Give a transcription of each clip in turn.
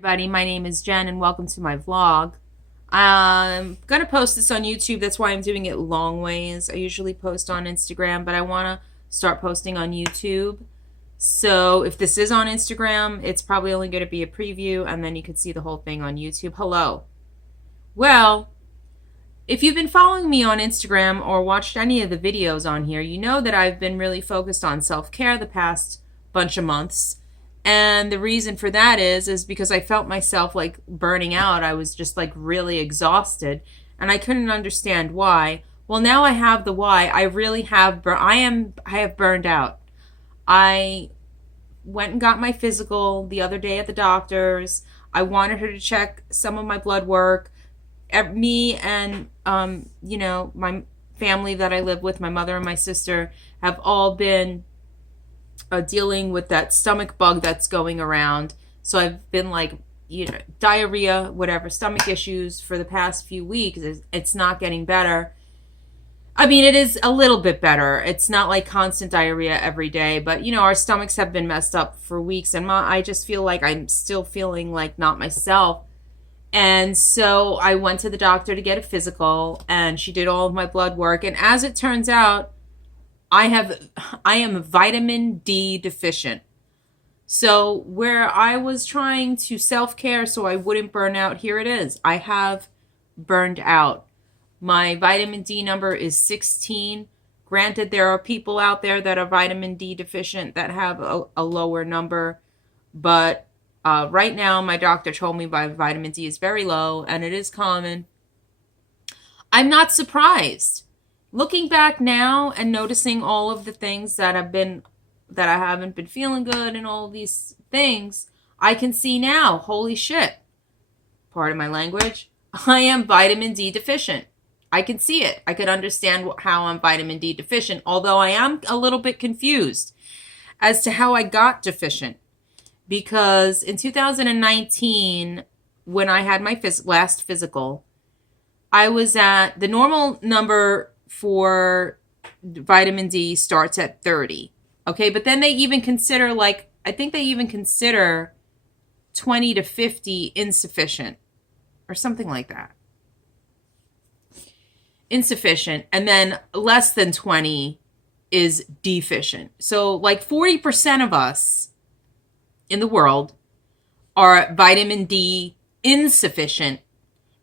Everybody, my name is Jen and welcome to my vlog. I'm gonna post this on YouTube. That's why I'm doing it long ways. I usually post on Instagram, but I want to start posting on YouTube. So if this is on Instagram, it's probably only going to be a preview and then you can see the whole thing on YouTube. Hello. Well, if you've been following me on Instagram or watched any of the videos on here, you know that I've been really focused on self-care the past bunch of months. And the reason for that is because I felt myself like burning out. I was just like really exhausted and I couldn't understand why. Well, now I have the why. I really have I have burned out. I went and got my physical the other day at the doctor's. I wanted her to check some of my blood work. Me and my family that I live with, my mother and my sister, have all been dealing with that stomach bug that's going around. So I've been like, diarrhea, whatever, stomach issues for the past few weeks. It's not getting better. I mean, it is a little bit better. It's not like constant diarrhea every day, but our stomachs have been messed up for weeks, and I just feel like I'm still feeling like not myself. And so I went to the doctor to get a physical, and she did all of my blood work. And as it turns out, I am vitamin D deficient. So where I was trying to self-care so I wouldn't burn out, here it is. I have burned out. My vitamin D number is 16. Granted, there are people out there that are vitamin D deficient that have a lower number. But right now, my doctor told me my vitamin D is very low, and it is common. I'm not surprised. Looking back now and noticing all of the things that I haven't been feeling good and all these things, I can see now, holy shit, pardon my language, I am vitamin D deficient. I can see it. I could understand how I'm vitamin D deficient, although I am a little bit confused as to how I got deficient. Because in 2019, when I had my last physical, I was at the normal number for vitamin D starts at 30. Okay, but then they even consider I think they even consider 20 to 50 insufficient or something like that. Insufficient, and then less than 20 is deficient. So like 40% of us in the world are vitamin D insufficient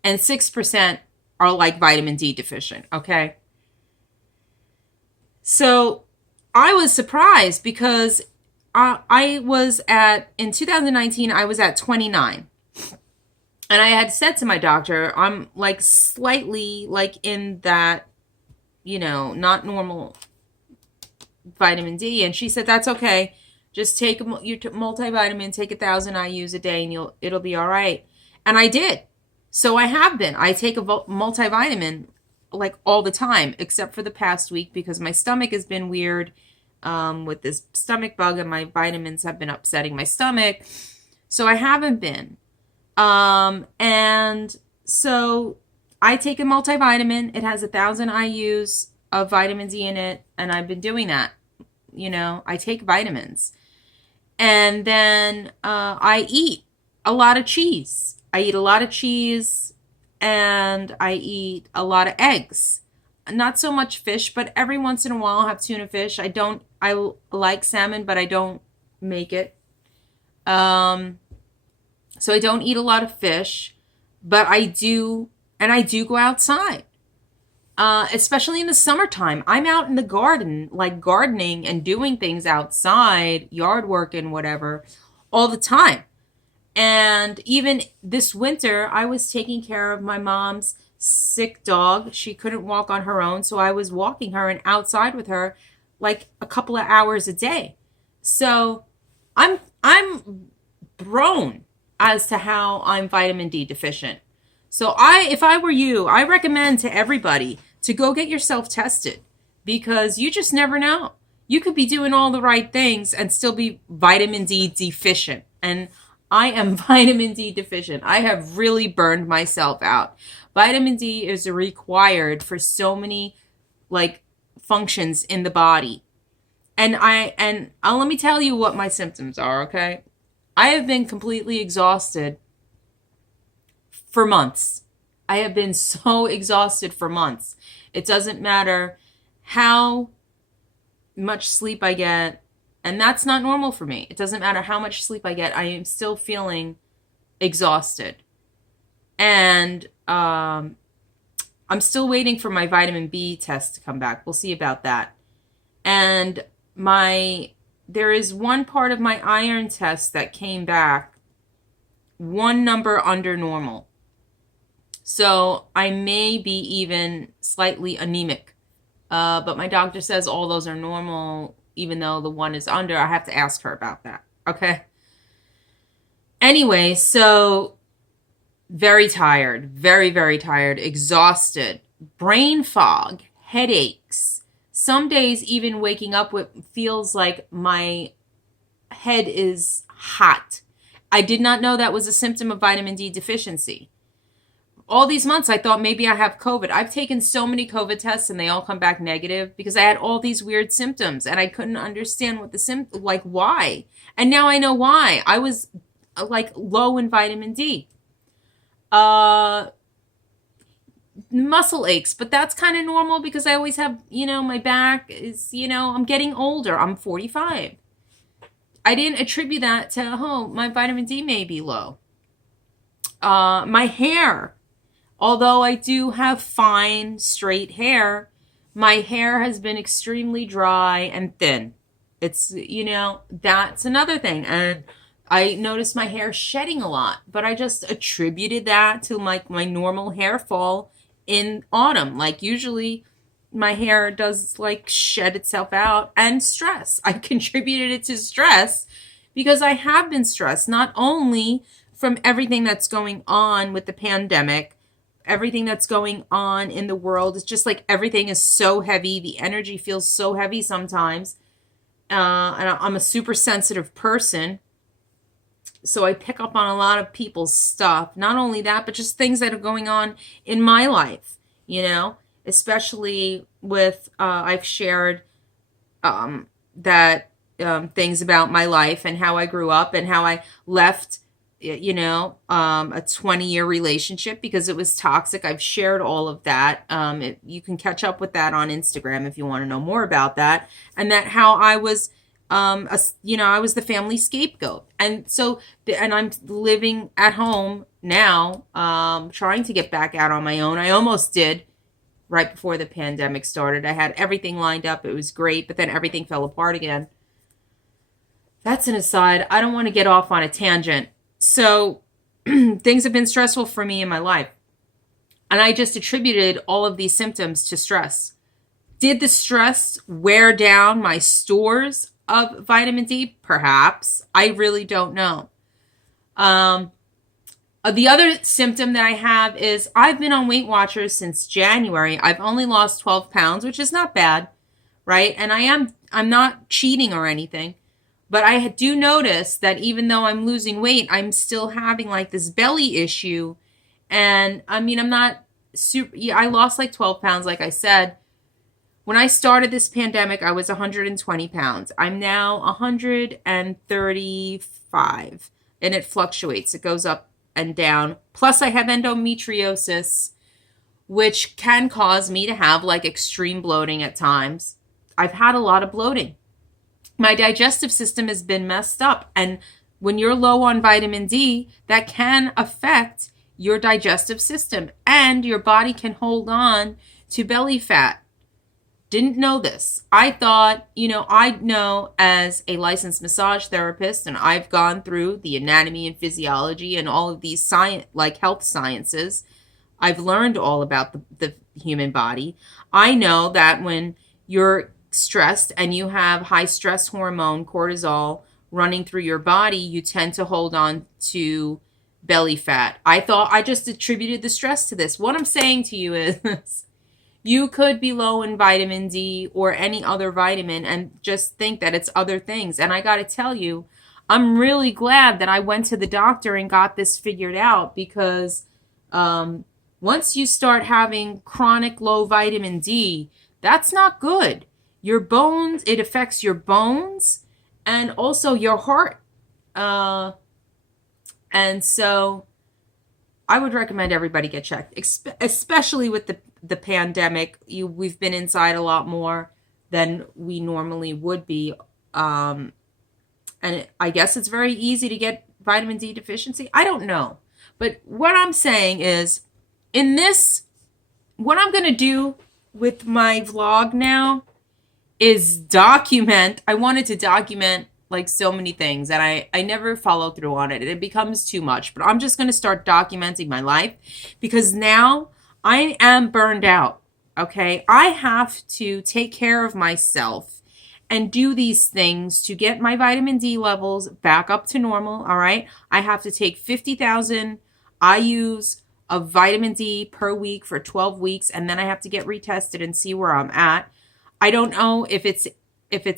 and 6% are like vitamin D deficient, okay? So I was surprised because in 2019, I was at 29. And I had said to my doctor, I'm like slightly like in that, not normal vitamin D. And she said, that's okay. Just take your multivitamin, take 1,000 IUs a day and it'll be all right. And I did. So I have been. I take a multivitamin like all the time, except for the past week because my stomach has been weird with this stomach bug and my vitamins have been upsetting my stomach. So I haven't been. And so I take a multivitamin. It has 1,000 IUs of vitamin D in it. And I've been doing that. I take vitamins. And then I eat a lot of cheese. I eat a lot of cheese and I eat a lot of eggs. Not so much fish, but every once in a while I'll have tuna fish. I like salmon, but I don't make it. So I don't eat a lot of fish, but I do go outside. Especially in the summertime. I'm out in the garden, like gardening and doing things outside, yard work and whatever, all the time. And even this winter, I was taking care of my mom's sick dog. She couldn't walk on her own, so I was walking her and outside with her like a couple of hours a day. So I'm grown as to how I'm vitamin D deficient. So if I were you, I recommend to everybody to go get yourself tested because you just never know. You could be doing all the right things and still be vitamin D deficient. And I am vitamin D deficient. I have really burned myself out. Vitamin D is required for so many functions in the body. And let me tell you what my symptoms are, okay? I have been completely exhausted for months. I have been so exhausted for months. It doesn't matter how much sleep I get, and that's not normal for me. It doesn't matter how much sleep I get, I am still feeling exhausted. And I'm still waiting for my vitamin B test to come back. We'll see about that. And there is one part of my iron test that came back one number under normal. So I may be even slightly anemic. But my doctor says all those are normal, even though the one is under. I have to ask her about that. Okay. Anyway, so very tired, very, very tired, exhausted, brain fog, headaches. Some days even waking up with feels like my head is hot. I did not know that was a symptom of vitamin D deficiency. All these months, I thought maybe I have COVID. I've taken so many COVID tests and they all come back negative because I had all these weird symptoms and I couldn't understand what like why. And now I know why. I was like low in vitamin D. Muscle aches, but that's kind of normal because I always have, my back is, I'm getting older. I'm 45. I didn't attribute that to, my vitamin D may be low. My hair. Although I do have fine, straight hair, my hair has been extremely dry and thin. It's, that's another thing. And I noticed my hair shedding a lot, but I just attributed that to like my normal hair fall in autumn. Like usually my hair does like shed itself out, and stress. I contributed it to stress because I have been stressed, not only from everything that's going on with the pandemic, everything that's going on in the world. It's just like everything is so heavy. The energy feels so heavy sometimes. And I'm a super sensitive person. So I pick up on a lot of people's stuff. Not only that, but just things that are going on in my life, especially with, I've shared that things about my life and how I grew up and how I left a 20-year relationship because it was toxic. I've shared all of that. You can catch up with that on Instagram if you want to know more about that. And that how I was, I was the family scapegoat. And so, and I'm living at home now, trying to get back out on my own. I almost did right before the pandemic started. I had everything lined up. It was great, but then everything fell apart again. That's an aside. I don't want to get off on a tangent. So things have been stressful for me in my life. And I just attributed all of these symptoms to stress. Did the stress wear down my stores of vitamin D? Perhaps. I really don't know. The other symptom that I have is I've been on Weight Watchers since January. I've only lost 12 pounds, which is not bad, right? And I'm not cheating or anything. But I do notice that even though I'm losing weight, I'm still having like this belly issue. And I mean, I'm not super, I lost like 12 pounds, like I said. When I started this pandemic, I was 120 pounds. I'm now 135, and it fluctuates. It goes up and down. Plus, I have endometriosis, which can cause me to have like extreme bloating at times. I've had a lot of bloating. My digestive system has been messed up. And when you're low on vitamin D, that can affect your digestive system. And your body can hold on to belly fat. Didn't know this. I thought, I know as a licensed massage therapist, and I've gone through the anatomy and physiology and all of these health sciences. I've learned all about the human body. I know that when you're stressed and you have high stress hormone cortisol running through your body, you tend to hold on to belly fat. I thought I just attributed the stress to this. What I'm saying to you is you could be low in vitamin D or any other vitamin and just think that it's other things. And I got to tell you, I'm really glad that I went to the doctor and got this figured out, because once you start having chronic low vitamin D, that's not good. Your bones, it affects your bones and also your heart. And so I would recommend everybody get checked, especially with the pandemic. We've been inside a lot more than we normally would be. I guess it's very easy to get vitamin D deficiency. I don't know. But what I'm saying is, what I'm going to do with my vlog now is document. I wanted to document like so many things, and I never follow through on it. It becomes too much, but I'm just going to start documenting my life because now I am burned out. Okay. I have to take care of myself and do these things to get my vitamin D levels back up to normal. All right. I have to take 50,000 IUs of vitamin D per week for 12 weeks. And then I have to get retested and see where I'm at. I don't know if it's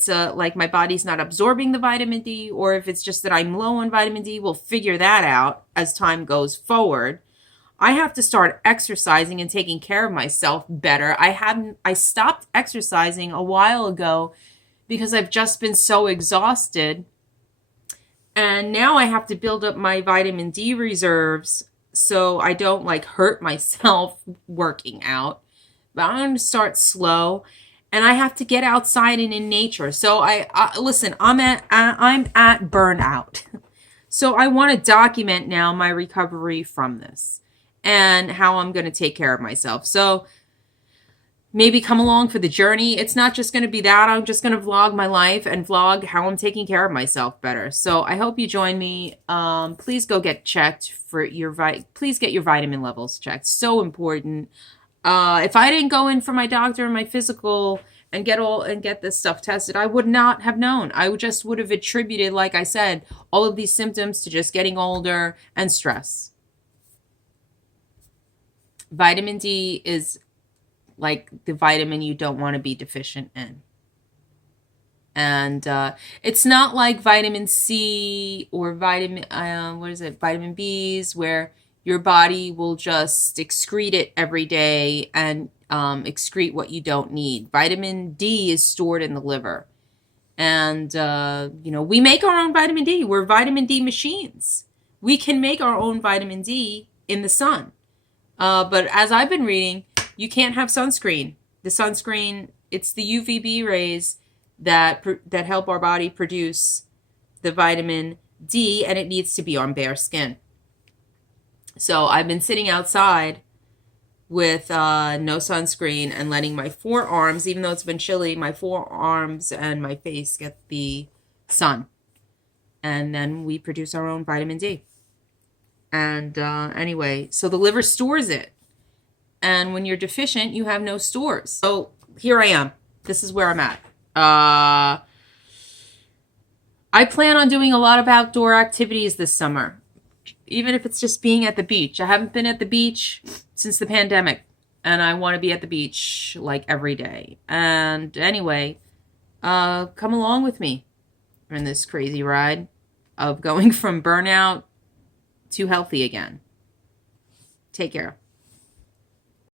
like my body's not absorbing the vitamin D, or if it's just that I'm low on vitamin D. We'll figure that out as time goes forward. I have to start exercising and taking care of myself better. I stopped exercising a while ago because I've just been so exhausted. And now I have to build up my vitamin D reserves so I don't like hurt myself working out. But I'm going to start slow, and I have to get outside and in nature. So listen, I'm at burnout. So I want to document now my recovery from this and how I'm going to take care of myself. So maybe come along for the journey. It's not just going to be that. I'm just going to vlog my life and vlog how I'm taking care of myself better. So I hope you join me. Please go get checked for please get your vitamin levels checked. So important. If I didn't go in for my doctor and my physical and get this stuff tested, I would not have known. I would have attributed, like I said, all of these symptoms to just getting older and stress. Vitamin D is like the vitamin you don't want to be deficient in. And it's not like vitamin C or vitamin B's, where your body will just excrete it every day and excrete what you don't need. Vitamin D is stored in the liver. And, we make our own vitamin D. We're vitamin D machines. We can make our own vitamin D in the sun. But as I've been reading, you can't have sunscreen. The sunscreen, it's the UVB rays that help our body produce the vitamin D, and it needs to be on bare skin. So I've been sitting outside with no sunscreen and letting my forearms, even though it's been chilly, my forearms and my face get the sun. And then we produce our own vitamin D. And anyway, so the liver stores it. And when you're deficient, you have no stores. So here I am. This is where I'm at. I plan on doing a lot of outdoor activities this summer, even if it's just being at the beach. I haven't been at the beach since the pandemic, and I want to be at the beach like every day. And anyway, come along with me in this crazy ride of going from burnout to healthy again. Take care.